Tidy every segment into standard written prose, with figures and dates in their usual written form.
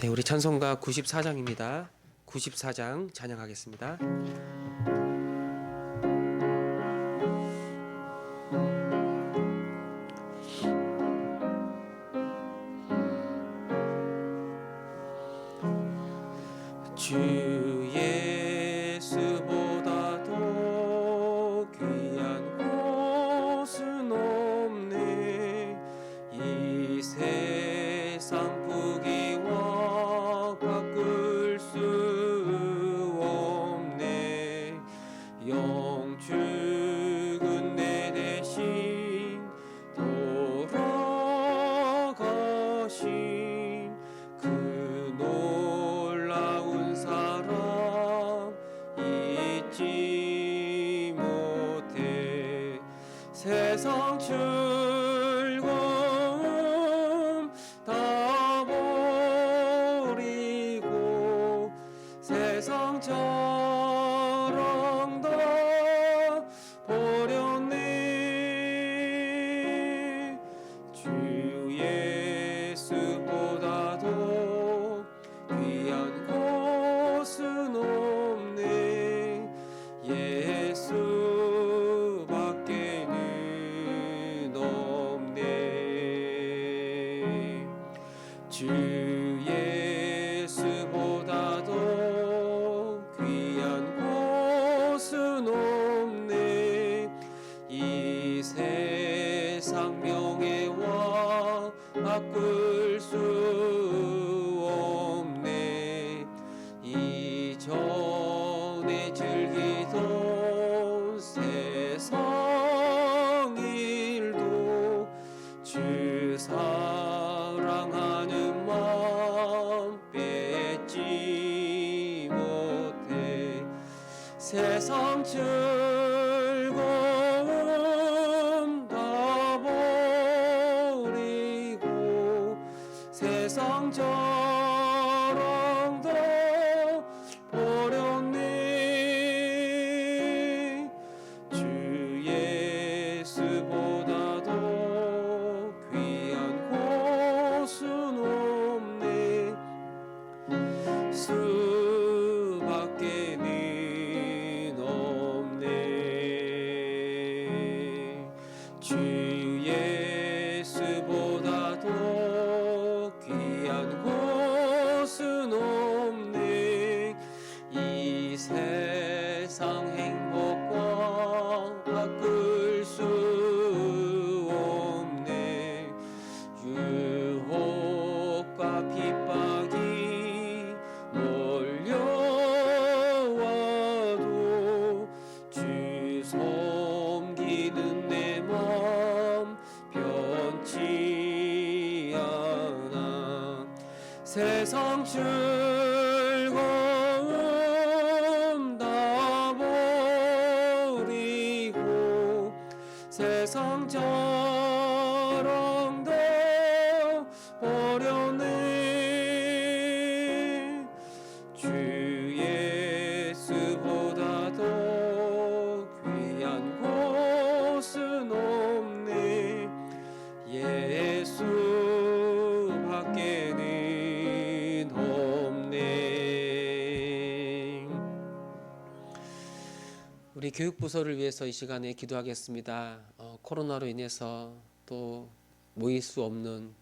네, 우리 찬송가 94장입니다. 94장 찬양하겠습니다. 주 예수보다도 귀한 곳은 없네. 이 세상 부귀와 바꿀 수 없네. 영축은 내 대신 돌아가신 그 놀라운 사랑 잊지 못해. 세상 즐거움 다 버리고 세상 자랑 다 버렸네. 주 예수보다도 귀한 곳은 없네. 예수밖에는 없네. 주 예수보다도 귀한 곳은 없네. 이 세상 명예와 바꿀 수 없네. 이전에 즐기던 세상 일도 주 사랑하는 마음 뺏지 못해. 세상 즐거움 다 버리고 세상 자랑 다 버렸네. 주 예수보다도 귀한 곳은 없네. 수밖에는 없네. 주 예수보다도 귀한 곳은 없네. 이 세상 행복과 바꿀 수 없네. 유혹과 핍박이 몰려와도 주 섬기는 내 맘 변치 않아. 세상 즐거움 다 버리고 세상 자랑 다 버렸네. 주 예수보다도 귀한 곳은 없네. 예수밖에는 없네. 우리 교육부서를 위해서 이 시간에 기도하겠습니다. 코로나로 인해서 또 모일 수 없는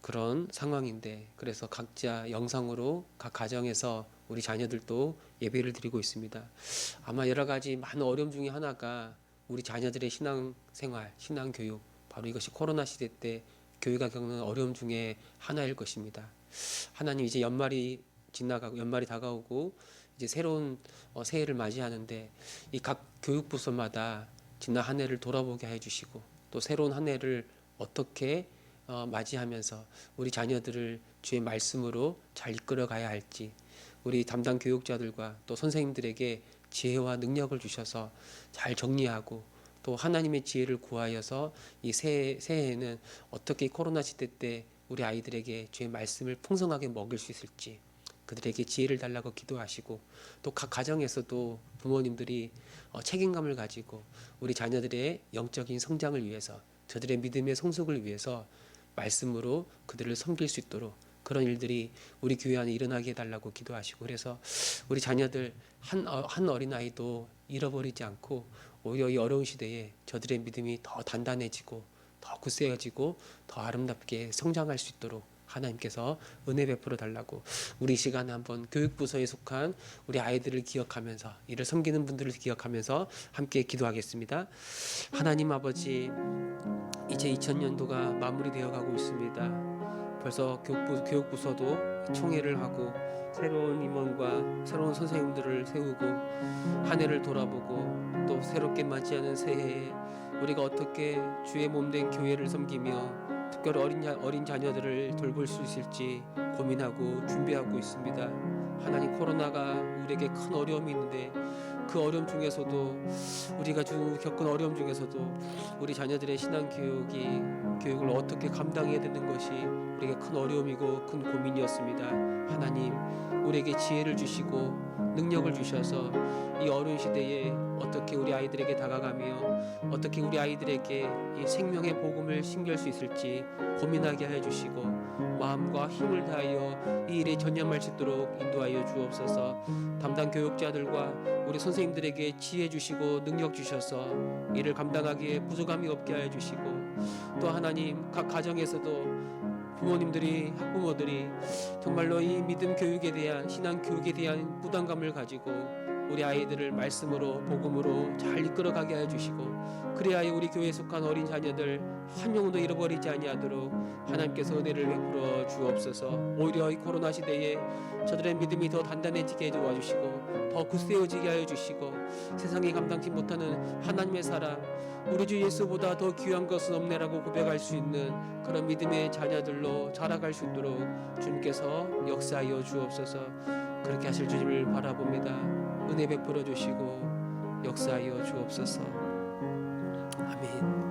그런 상황인데, 그래서 각자 영상으로 각 가정에서 우리 자녀들도 예배를 드리고 있습니다. 아마 여러 가지 많은 어려움 중에 하나가 우리 자녀들의 신앙생활, 신앙교육, 바로 이것이 코로나 시대 때 교회가 겪는 어려움 중에 하나일 것입니다. 하나님, 이제 연말이 지나가고 연말이 다가오고 이제 새로운 새해를 맞이하는데, 이 각 교육부서마다 지난 한 해를 돌아보게 해주시고 또 새로운 한 해를 어떻게 맞이하면서 우리 자녀들을 주의 말씀으로 잘 이끌어 가야 할지, 우리 담당 교육자들과 또 선생님들에게 지혜와 능력을 주셔서 잘 정리하고 또 하나님의 지혜를 구하여서 이 새해에는 어떻게 코로나 시대 때 우리 아이들에게 주의 말씀을 풍성하게 먹일 수 있을지 그들에게 지혜를 달라고 기도하시고, 또 각 가정에서도 부모님들이 책임감을 가지고 우리 자녀들의 영적인 성장을 위해서, 저들의 믿음의 성숙을 위해서 말씀으로 그들을 섬길 수 있도록 그런 일들이 우리 교회 안에 일어나게 해달라고 기도하시고, 그래서 우리 자녀들 한 어린아이도 잃어버리지 않고 오히려 이 어려운 시대에 저들의 믿음이 더 단단해지고 더 굳세어지고 더 아름답게 성장할 수 있도록 하나님께서 은혜 베풀어 달라고, 우리 시간에 한번 교육부서에 속한 우리 아이들을 기억하면서, 이를 섬기는 분들을 기억하면서 함께 기도하겠습니다. 하나님 아버지, 이제 2000년도가 마무리되어 가고 있습니다. 벌써 교육부서도 총회를 하고 새로운 임원과 새로운 선생님들을 세우고 한 해를 돌아보고 또 새롭게 맞이하는 새해에 우리가 어떻게 주의 몸된 교회를 섬기며 특별히 어린 자녀들을 돌볼 수 있을지 고민하고 준비하고 있습니다. 하나님, 코로나가 우리에게 큰 어려움이 있는데 그 어려움 중에서도, 우리가 겪은 어려움 중에서도 우리 자녀들의 교육을 어떻게 감당해야 되는 것이 우리에게 큰 어려움이고 큰 고민이었습니다. 하나님, 우리에게 지혜를 주시고 능력을 주셔서 이 어려운 시대에 어떻게 우리 아이들에게 다가가며 어떻게 우리 아이들에게 이 생명의 복음을 신기할 수 있을지 고민하게 해주시고 마음과 힘을 다하여 이 일에 전념할 수 있도록 인도하여 주옵소서. 담당 교육자들과 우리 선생님들에게 지혜 주시고 능력 주셔서 이를 감당하기에 부족함이 없게 하여 주시고, 또 하나님, 각 가정에서도 부모님들이, 학부모들이 정말로 이 믿음 교육에 대한, 신앙 교육에 대한 부담감을 가지고 우리 아이들을 말씀으로, 복음으로 잘 이끌어가게 하여 주시고, 그래야 우리 교회에 속한 어린 자녀들 한 영혼도 잃어버리지 아니하도록 하나님께서 은혜를 베풀어 주옵소서. 오히려 이 코로나 시대에 저들의 믿음이 더 단단해지게 도와주시고 더 굳세어지게 하여 주시고, 세상이 감당치 못하는 하나님의 사랑, 우리 주 예수보다 더 귀한 것은 없네라고 고백할 수 있는 그런 믿음의 자녀들로 자라갈 수 있도록 주님께서 역사하여 주옵소서. 그렇게 하실 주님을 바라봅니다. 은혜 베풀어 주시고 역사하여 주옵소서. 아멘.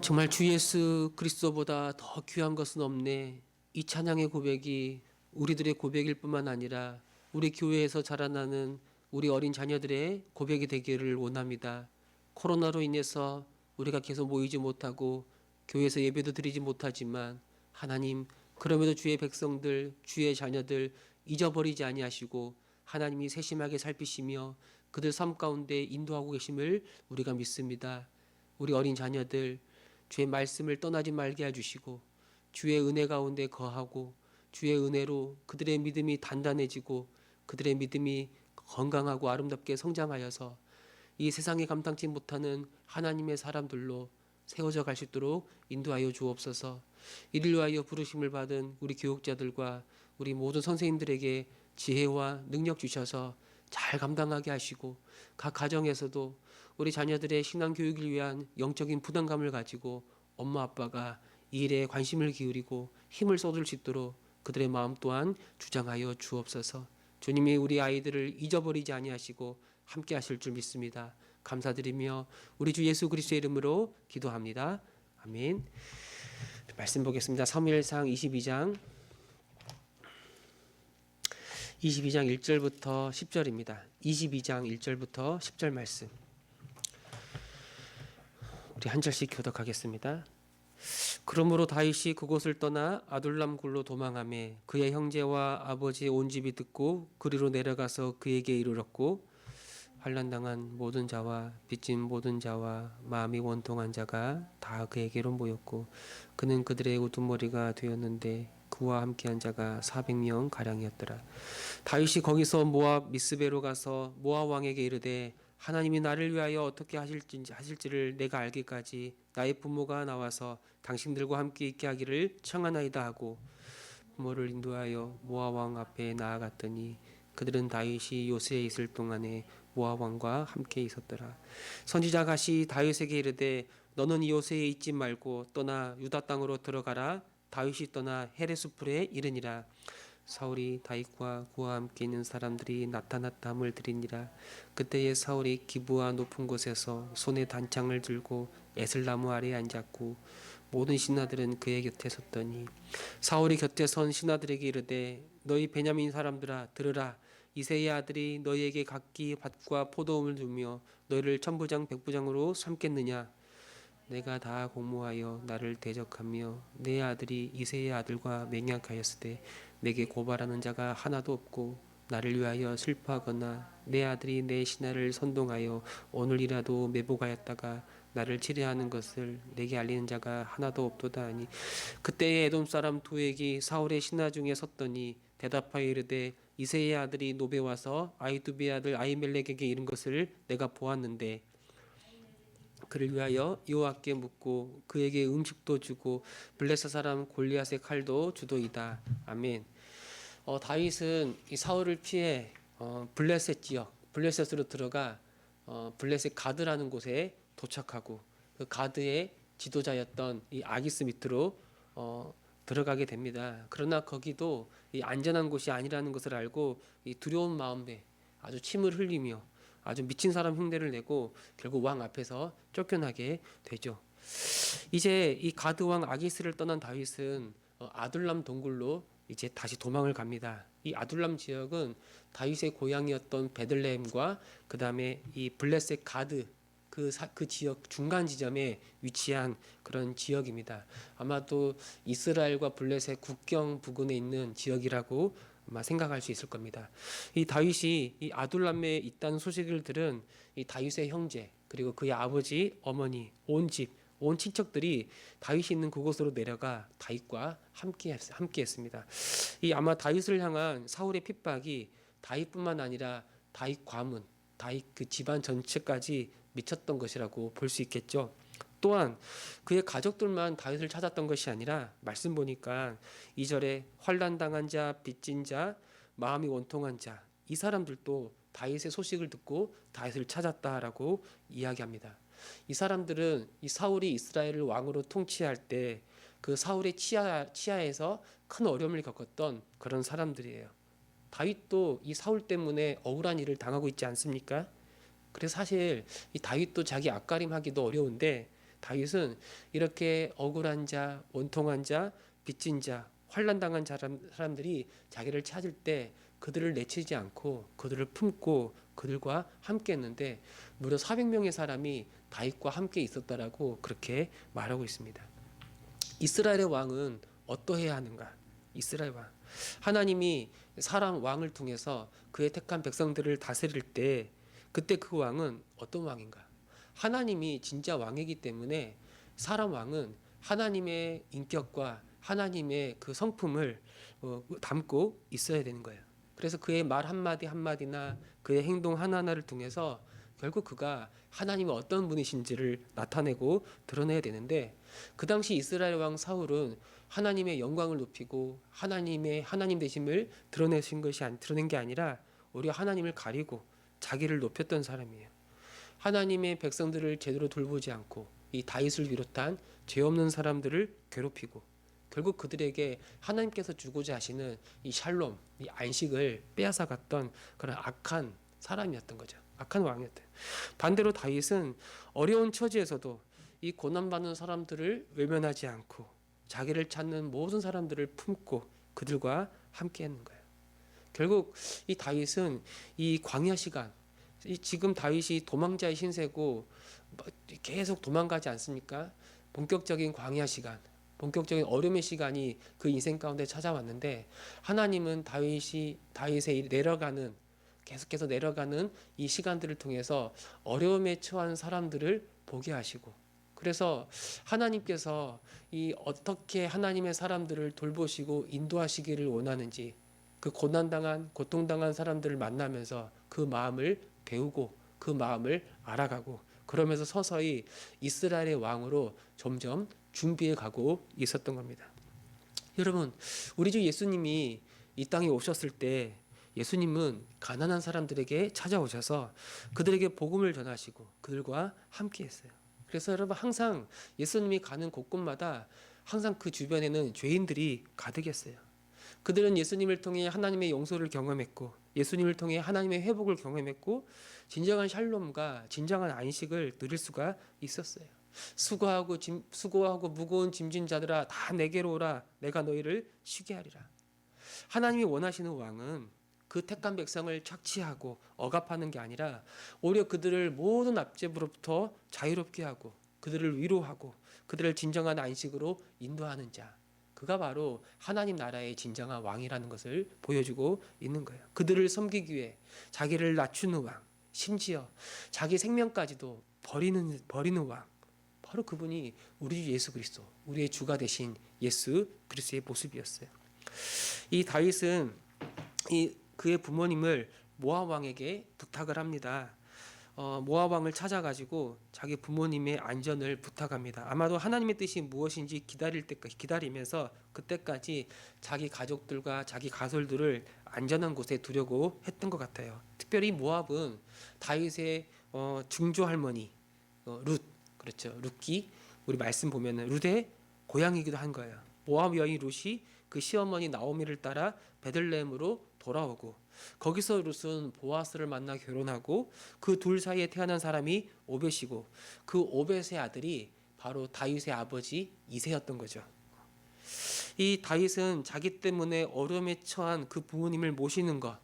정말 주 예수 그리스도보다 더 귀한 것은 없네, 이 찬양의 고백이 우리들의 고백일 뿐만 아니라 우리 교회에서 자라나는 우리 어린 자녀들의 고백이 되기를 원합니다. 코로나로 인해서 우리가 계속 모이지 못하고 교회에서 예배도 드리지 못하지만 하나님, 그럼에도 주의 백성들, 주의 자녀들 잊어버리지 아니하시고 하나님이 세심하게 살피시며 그들 삶 가운데 인도하고 계심을 우리가 믿습니다. 우리 어린 자녀들 주의 말씀을 떠나지 말게 해주시고 주의 은혜 가운데 거하고 주의 은혜로 그들의 믿음이 단단해지고 그들의 믿음이 건강하고 아름답게 성장하여서 이 세상에 감당치 못하는 하나님의 사람들로 세워져 갈 수 있도록 인도하여 주옵소서. 이를 위하여 부르심을 받은 우리 교육자들과 우리 모든 선생님들에게 지혜와 능력 주셔서 잘 감당하게 하시고, 각 가정에서도 우리 자녀들의 신앙 교육을 위한 영적인 부담감을 가지고 엄마 아빠가 이 일에 관심을 기울이고 힘을 쏟을 수 있도록 그들의 마음 또한 주장하여 주옵소서. 주님이 우리 아이들을 잊어버리지 아니하시고 함께 하실 줄 믿습니다. 감사드리며 우리 주 예수 그리스도의 이름으로 기도합니다. 아멘. 말씀 보겠습니다. 사무엘상 22장 1절부터 10절입니다. 22장 1절부터 10절 말씀. 우리 한 절씩 교독하겠습니다. 그러므로 다윗이 그곳을 떠나 아둘람 굴로 도망하며 그의 형제와 아버지의 온 집이 듣고 그리로 내려가서 그에게 이르렀고, 환난당한 모든 자와 빚진 모든 자와 마음이 원통한 자가 다 그에게로 모였고 그는 그들의 우두머리가 되었는데 그와 함께한 자가 400명 가량이었더라. 다윗이 거기서 모압 미스베로 가서 모압 왕에게 이르되 하나님이 나를 위하여 어떻게 하실지를 내가 알기까지 나의 부모가 나와서 당신들과 함께 있게 하기를 청하나이다 하고 부모를 인도하여 모압 왕 앞에 나아갔더니 그들은 다윗이 요새에 있을 동안에 모압 왕과 함께 있었더라. 선지자 갓이 다윗에게 이르되 너는 요새에 있지 말고 떠나 유다 땅으로 들어가라. 다윗이 떠나 헤레스풀에 이르니라. 사울이 다윗과 그와 함께 있는 사람들이 나타났다 함을 들으니라. 그때에 사울이 기브아 높은 곳에서 손에 단창을 들고 에슬나무 아래에 앉았고 모든 신하들은 그의 곁에 섰더니 사울이 곁에 선 신하들에게 이르되 너희 베냐민 사람들아 들으라. 이새의 아들이 너희에게 각기 밭과 포도원을 두며 너희를 천부장 백부장으로 삼겠느냐. 내가 다 공모하여 나를 대적하며 내 아들이 이새의 아들과 맹약하였을 때 내게 고발하는 자가 하나도 없고 나를 위하여 슬퍼하거나 내 아들이 내 신하를 선동하여 오늘이라도 매복하였다가 나를 치려하는 것을 내게 알리는 자가 하나도 없도다 하니 그때에 에돔 사람 도액이 사울의 신하 중에 섰더니 대답하여 이르되 이새의 아들이 노베 와서 아히두베의 아들 아히멜렉에게 이른 것을 내가 보았는데 그를 위하여 여호와께 묻고 그에게 음식도 주고 블레셋 사람 골리앗의 칼도 주도이다. 아멘. 다윗은 이 사울을 피해 블레셋 지역 블레셋으로 들어가 블레셋 가드라는 곳에 도착하고 그 가드의 지도자였던 이 아기스 밑으로 들어가게 됩니다. 그러나 거기도 이 안전한 곳이 아니라는 것을 알고 이 두려운 마음에 아주 침을 흘리며 아주 미친 사람 흉내를 내고 결국 왕 앞에서 쫓겨나게 되죠. 이제 이 가드 왕 아기스를 떠난 다윗은 아둘람 동굴로 이제 다시 도망을 갑니다. 이 아둘람 지역은 다윗의 고향이었던 베들레헴과 그 다음에 이 블레셋 가드 그 지역 중간 지점에 위치한 그런 지역입니다. 아마도 이스라엘과 블레셋 국경 부근에 있는 지역이라고 아마 생각할 수 있을 겁니다. 이 다윗이 이 아둘람에 있다는 소식을 들은 이 다윗의 형제 그리고 그의 아버지, 어머니, 온 집, 온 친척들이 다윗이 있는 그곳으로 내려가 다윗과 함께했습니다. 이 아마 다윗을 향한 사울의 핍박이 다윗뿐만 아니라 다윗 가문, 다윗 그 집안 전체까지 미쳤던 것이라고 볼 수 있겠죠. 또한 그의 가족들만 다윗을 찾았던 것이 아니라 말씀 보니까 2절에 환난당한 자, 빚진 자, 마음이 원통한 자, 이 사람들도 다윗의 소식을 듣고 다윗을 찾았다라고 이야기합니다. 이 사람들은 이 사울이 이스라엘을 왕으로 통치할 때 그 사울의 치하에서 큰 어려움을 겪었던 그런 사람들이에요. 다윗도 이 사울 때문에 억울한 일을 당하고 있지 않습니까? 그래서 사실 이 다윗도 자기 앞가림하기도 어려운데 다윗은 이렇게 억울한 자, 원통한 자, 빚진 자, 환난당한 사람들이 자기를 찾을 때 그들을 내치지 않고 그들을 품고 그들과 함께 했는데 무려 400명의 사람이 다윗과 함께 있었다라고 그렇게 말하고 있습니다. 이스라엘의 왕은 어떠해야 하는가? 이스라엘 왕. 하나님이 사람 왕을 통해서 그의 택한 백성들을 다스릴 때 그때 그 왕은 어떤 왕인가? 하나님이 진짜 왕이기 때문에 사람 왕은 하나님의 인격과 하나님의 그 성품을 담고 있어야 되는 거예요. 그래서 그의 말 한마디 한마디나 그의 행동 하나하나를 통해서 결국 그가 하나님이 어떤 분이신지를 나타내고 드러내야 되는데 그 당시 이스라엘 왕 사울은 하나님의 영광을 높이고 하나님 되심을 드러낸 게 아니라 오히려 하나님을 가리고 자기를 높였던 사람이에요. 하나님의 백성들을 제대로 돌보지 않고 이 다윗을 비롯한 죄 없는 사람들을 괴롭히고 결국 그들에게 하나님께서 주고자 하시는 이 샬롬, 이 안식을 빼앗아 갔던 그런 악한 사람이었던 거죠. 악한 왕이었대요. 반대로 다윗은 어려운 처지에서도 이 고난받는 사람들을 외면하지 않고 자기를 찾는 모든 사람들을 품고 그들과 함께 했는 거예요. 결국 이 다윗은 이 광야 시간, 지금 다윗이 도망자의 신세고 계속 도망가지 않습니까? 본격적인 광야 시간, 본격적인 어려움의 시간이 그 인생 가운데 찾아왔는데 하나님은 다윗의 계속해서 내려가는 이 시간들을 통해서 어려움에 처한 사람들을 보게 하시고 그래서 하나님께서 이 어떻게 하나님의 사람들을 돌보시고 인도하시기를 원하는지 그 고통당한 사람들을 만나면서 그 마음을 배우고 그 마음을 알아가고 그러면서 서서히 이스라엘의 왕으로 점점 준비해 가고 있었던 겁니다. 여러분, 우리 주 예수님이 이 땅에 오셨을 때 예수님은 가난한 사람들에게 찾아오셔서 그들에게 복음을 전하시고 그들과 함께 했어요. 그래서 여러분 항상 예수님이 가는 곳곳마다 항상 그 주변에는 죄인들이 가득했어요. 그들은 예수님을 통해 하나님의 용서를 경험했고 예수님을 통해 하나님의 회복을 경험했고 진정한 샬롬과 진정한 안식을 누릴 수가 있었어요. 수고하고 무거운 짐진 자들아 다 내게로 오라 내가 너희를 쉬게 하리라. 하나님이 원하시는 왕은 그 택한 백성을 착취하고 억압하는 게 아니라 오히려 그들을 모든 압제부로부터 자유롭게 하고 그들을 위로하고 그들을 진정한 안식으로 인도하는 자, 그가 바로 하나님 나라의 진정한 왕이라는 것을 보여주고 있는 거예요. 그들을 섬기기 위해 자기를 낮추는 왕, 심지어 자기 생명까지도 버리는 왕, 바로 그분이 우리 주 예수 그리스도, 우리의 주가 되신 예수 그리스도의 모습이었어요. 이 다윗은 그의 부모님을 모압 왕에게 부탁을 합니다. 모압 왕을 찾아가지고 자기 부모님의 안전을 부탁합니다. 아마도 하나님의 뜻이 무엇인지 기다릴 때까지 기다리면서 그때까지 자기 가족들과 자기 가솔들을 안전한 곳에 두려고 했던 것 같아요. 특별히 모압은 다윗의 증조 할머니 룻, 그렇죠. 룻기, 우리 말씀 보면은 룻의 고향이기도 한 거예요. 모압 여인 룻이 그 시어머니 나오미를 따라 베들레헴으로 돌아오고 거기서 룻은 보아스를 만나 결혼하고 그 둘 사이에 태어난 사람이 오벳이고 그 오벳의 아들이 바로 다윗의 아버지 이새였던 거죠. 이 다윗은 자기 때문에 어려움에 처한 그 부모님을 모시는 것,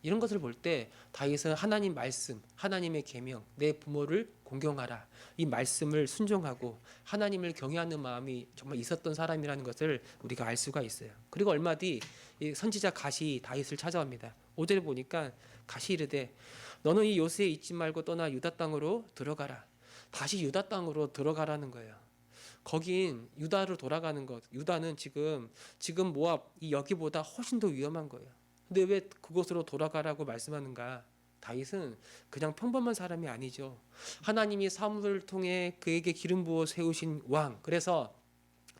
이런 것을 볼 때 다윗은 하나님 말씀, 하나님의 계명, 내 부모를 공경하라, 이 말씀을 순종하고 하나님을 경외하는 마음이 정말 있었던 사람이라는 것을 우리가 알 수가 있어요. 그리고 얼마 뒤 선지자 갓이 다윗을 찾아옵니다. 5절에 보니까 갓이 이르되 너는 이 요새에 있지 말고 떠나 유다 땅으로 들어가라. 다시 유다 땅으로 들어가라는 거예요. 거긴 유다로 돌아가는 것, 유다는 지금 모압 이 여기보다 훨씬 더 위험한 거예요. 근데 왜 그곳으로 돌아가라고 말씀하는가? 다윗은 그냥 평범한 사람이 아니죠. 하나님이 사무엘을 통해 그에게 기름 부어 세우신 왕. 그래서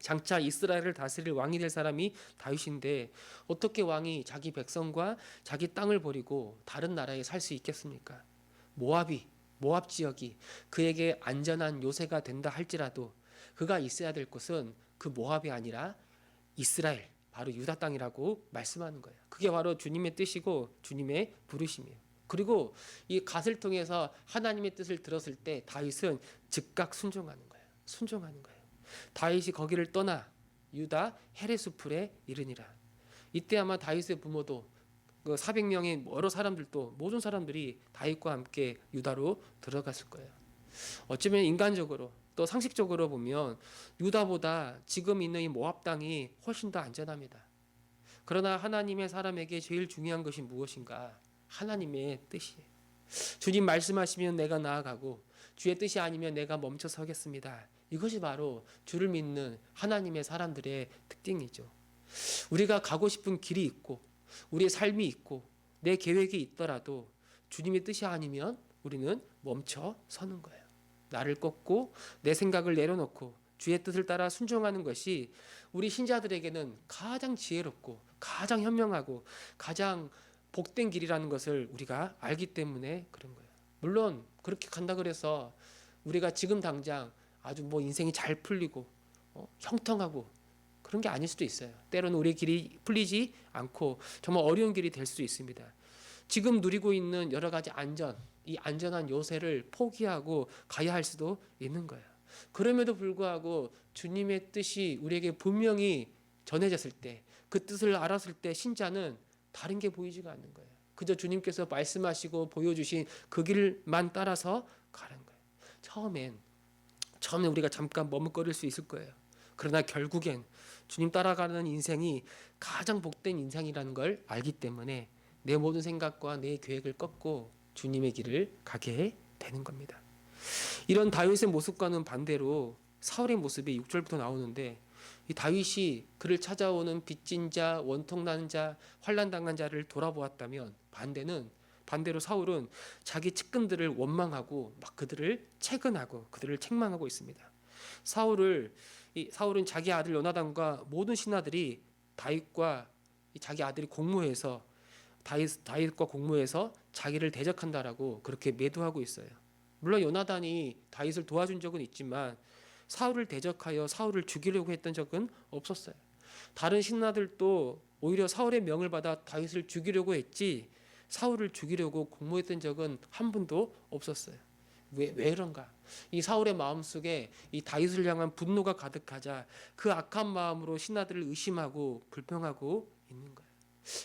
장차 이스라엘을 다스릴 왕이 될 사람이 다윗인데 어떻게 왕이 자기 백성과 자기 땅을 버리고 다른 나라에 살 수 있겠습니까? 모압 지역이 그에게 안전한 요새가 된다 할지라도 그가 있어야 될 곳은 그 모압이 아니라 이스라엘, 바로 유다 땅이라고 말씀하는 거예요. 그게 바로 주님의 뜻이고 주님의 부르심이에요. 그리고 이 갓을 통해서 하나님의 뜻을 들었을 때 다윗은 즉각 순종하는 거예요. 다윗이 거기를 떠나 유다 헤레스풀에 이르니라. 이때 아마 다윗의 부모도 그 400명의 여러 사람들도 모든 사람들이 다윗과 함께 유다로 들어갔을 거예요. 어쩌면 인간적으로 또 상식적으로 보면 유다보다 지금 있는 이 모압 땅이 훨씬 더 안전합니다. 그러나 하나님의 사람에게 제일 중요한 것이 무엇인가? 하나님의 뜻이에요. 주님 말씀하시면 내가 나아가고 주의 뜻이 아니면 내가 멈춰 서겠습니다. 이것이 바로 주를 믿는 하나님의 사람들의 특징이죠. 우리가 가고 싶은 길이 있고 우리의 삶이 있고 내 계획이 있더라도 주님의 뜻이 아니면 우리는 멈춰 서는 거예요. 나를 꺾고 내 생각을 내려놓고 주의 뜻을 따라 순종하는 것이 우리 신자들에게는 가장 지혜롭고 가장 현명하고 가장 복된 길이라는 것을 우리가 알기 때문에 그런 거예요. 물론 그렇게 간다 그래서 우리가 지금 당장 아주 인생이 잘 풀리고 형통하고 그런 게 아닐 수도 있어요. 때로는 우리의 길이 풀리지 않고 정말 어려운 길이 될 수도 있습니다. 지금 누리고 있는 여러 가지 이 안전한 요새를 포기하고 가야 할 수도 있는 거예요. 그럼에도 불구하고 주님의 뜻이 우리에게 분명히 전해졌을 때, 그 뜻을 알았을 때 신자는 다른 게 보이지가 않는 거예요. 그저 주님께서 말씀하시고 보여주신 그 길만 따라서 가는 거예요. 처음엔 우리가 잠깐 머뭇거릴 수 있을 거예요. 그러나 결국엔 주님 따라가는 인생이 가장 복된 인생이라는 걸 알기 때문에 내 모든 생각과 내 계획을 꺾고 주님의 길을 가게 되는 겁니다. 이런 다윗의 모습과는 반대로 사울의 모습이 6절부터 나오는데, 이 다윗이 그를 찾아오는 빚진 자, 원통난 자, 환난당한 자를 돌아보았다면 반대로 사울은 자기 측근들을 원망하고 막 그들을 채근하고 그들을 책망하고 있습니다. 사울은 자기 아들 요나단과 모든 신하들이 다윗과 자기 아들이 다윗과 공모해서 자기를 대적한다라고 그렇게 매도하고 있어요. 물론 요나단이 다윗을 도와준 적은 있지만 사울을 대적하여 사울을 죽이려고 했던 적은 없었어요. 다른 신하들도 오히려 사울의 명을 받아 다윗을 죽이려고 했지 사울을 죽이려고 공모했던 적은 한 번도 없었어요. 왜 그런가? 이 사울의 마음속에 이 다윗을 향한 분노가 가득하자 그 악한 마음으로 신하들을 의심하고 불평하고 있는 거예요.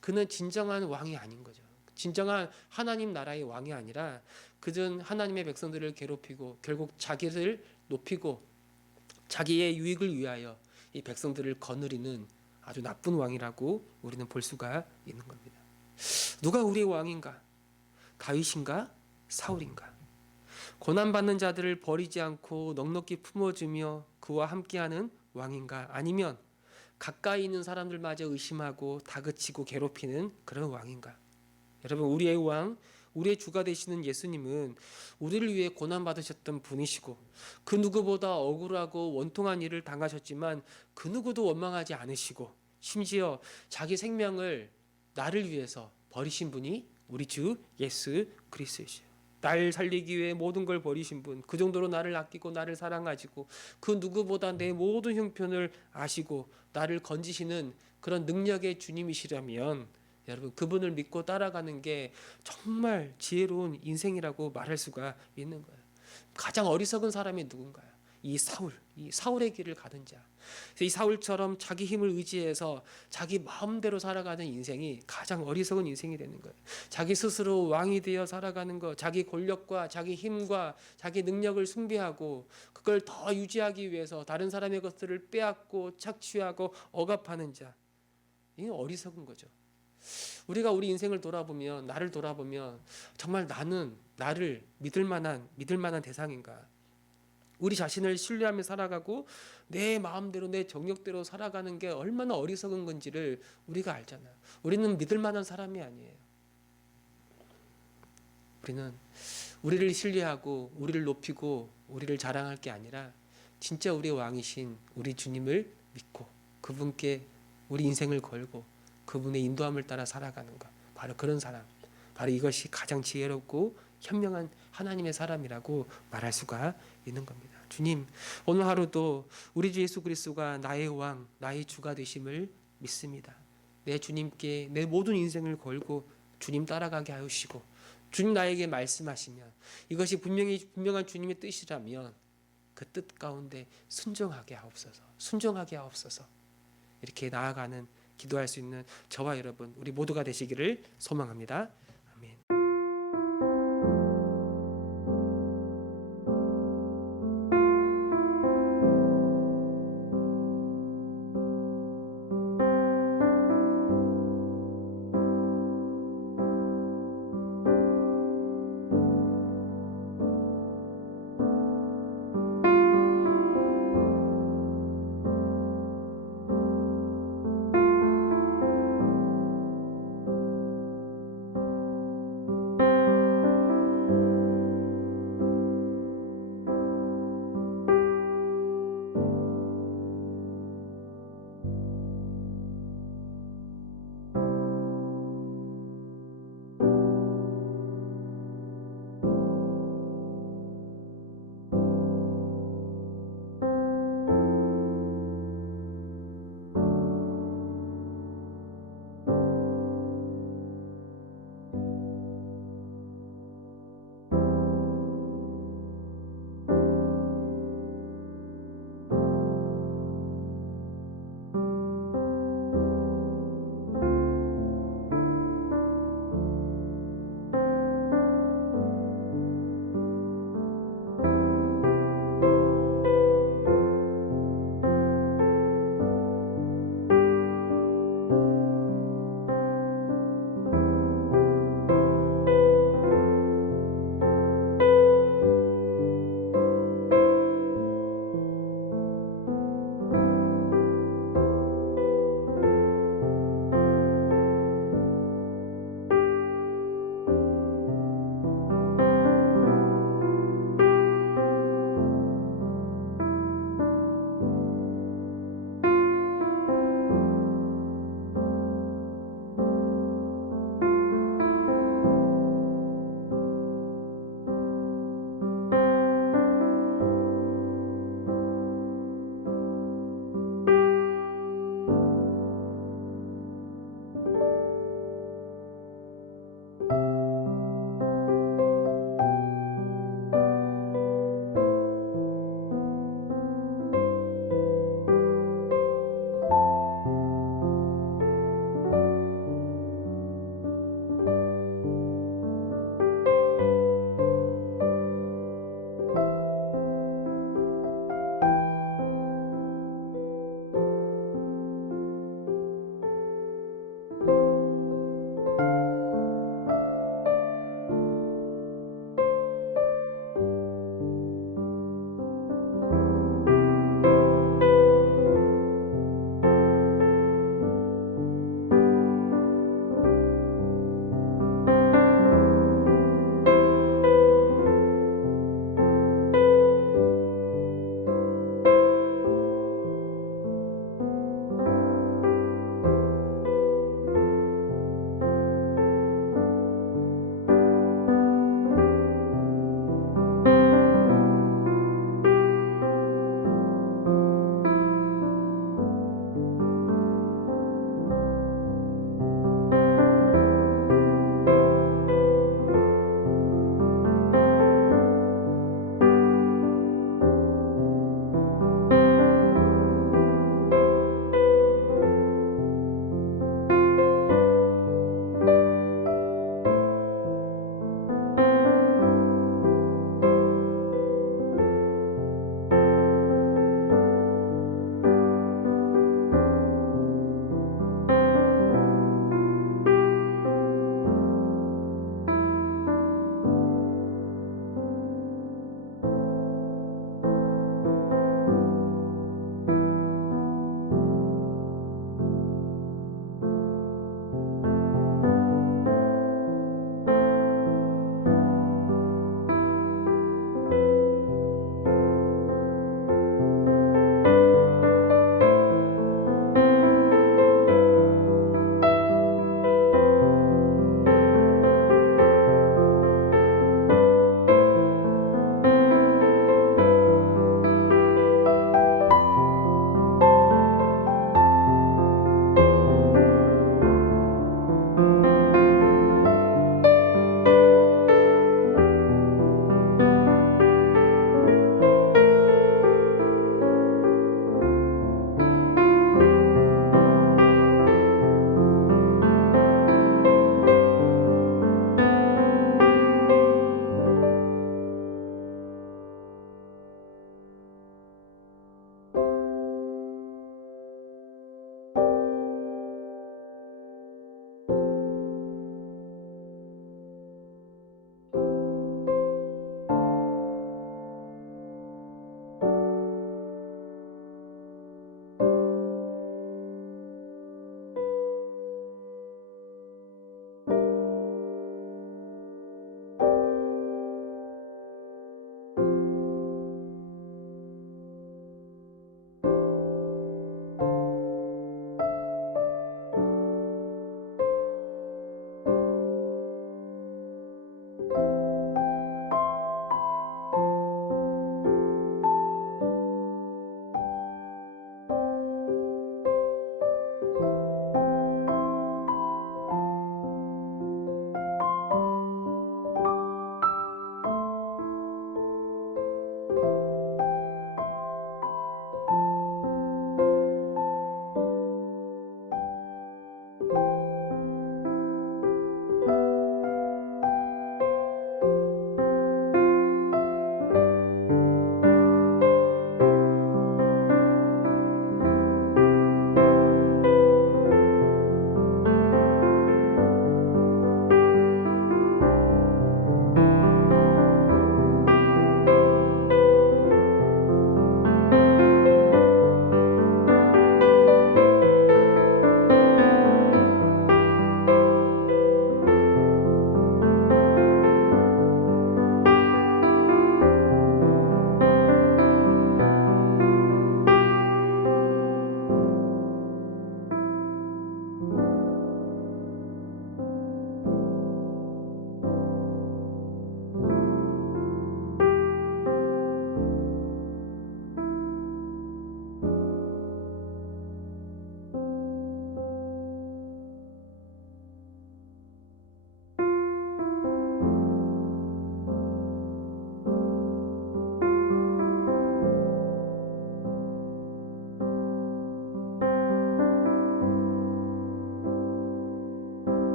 그는 진정한 왕이 아닌 거죠. 진정한 하나님 나라의 왕이 아니라 그는 하나님의 백성들을 괴롭히고 결국 자기를 높이고 자기의 유익을 위하여 이 백성들을 거느리는 아주 나쁜 왕이라고 우리는 볼 수가 있는 겁니다. 누가 우리의 왕인가? 다윗인가? 사울인가? 고난받는 자들을 버리지 않고 넉넉히 품어주며 그와 함께하는 왕인가? 아니면 가까이 있는 사람들마저 의심하고 다그치고 괴롭히는 그런 왕인가? 여러분, 우리의 왕, 우리의 주가 되시는 예수님은 우리를 위해 고난받으셨던 분이시고 그 누구보다 억울하고 원통한 일을 당하셨지만 그 누구도 원망하지 않으시고 심지어 자기 생명을 나를 위해서 버리신 분이 우리 주 예수 그리스도이시요. 날 살리기 위해 모든 걸 버리신 분, 그 정도로 나를 아끼고 나를 사랑하시고 그 누구보다 내 모든 형편을 아시고 나를 건지시는 그런 능력의 주님이시라면 여러분, 그분을 믿고 따라가는 게 정말 지혜로운 인생이라고 말할 수가 있는 거예요. 가장 어리석은 사람이 누군가요? 이 사울의 길을 가던 자. 이 사울처럼 자기 힘을 의지해서 자기 마음대로 살아가는 인생이 가장 어리석은 인생이 되는 거예요. 자기 스스로 왕이 되어 살아가는 것, 자기 권력과 자기 힘과 자기 능력을 숭배하고 그걸 더 유지하기 위해서 다른 사람의 것들을 빼앗고 착취하고 억압하는 자. 이게 어리석은 거죠. 우리가 우리 인생을 돌아보면, 나를 돌아보면 정말 나는 나를 믿을 만한 대상인가? 우리 자신을 신뢰하며 살아가고 내 마음대로 내 정욕대로 살아가는 게 얼마나 어리석은 건지를 우리가 알잖아요. 우리는 믿을 만한 사람이 아니에요. 우리는 우리를 신뢰하고 우리를 높이고 우리를 자랑할 게 아니라 진짜 우리의 왕이신 우리 주님을 믿고 그분께 우리 인생을 걸고 그분의 인도함을 따라 살아가는 것, 바로 그런 사람, 바로 이것이 가장 지혜롭고 현명한 하나님의 사람이라고 말할 수가 있는 겁니다. 주님, 오늘 하루도 우리 주 예수 그리스도가 나의 왕, 나의 주가 되심을 믿습니다. 내 주님께 내 모든 인생을 걸고 주님 따라가게 하시고 주님 나에게 말씀하시면 이것이 분명한 주님의 뜻이라면 그 뜻 가운데 순종하게 하옵소서. 이렇게 나아가는 기도할 수 있는 저와 여러분, 우리 모두가 되시기를 소망합니다.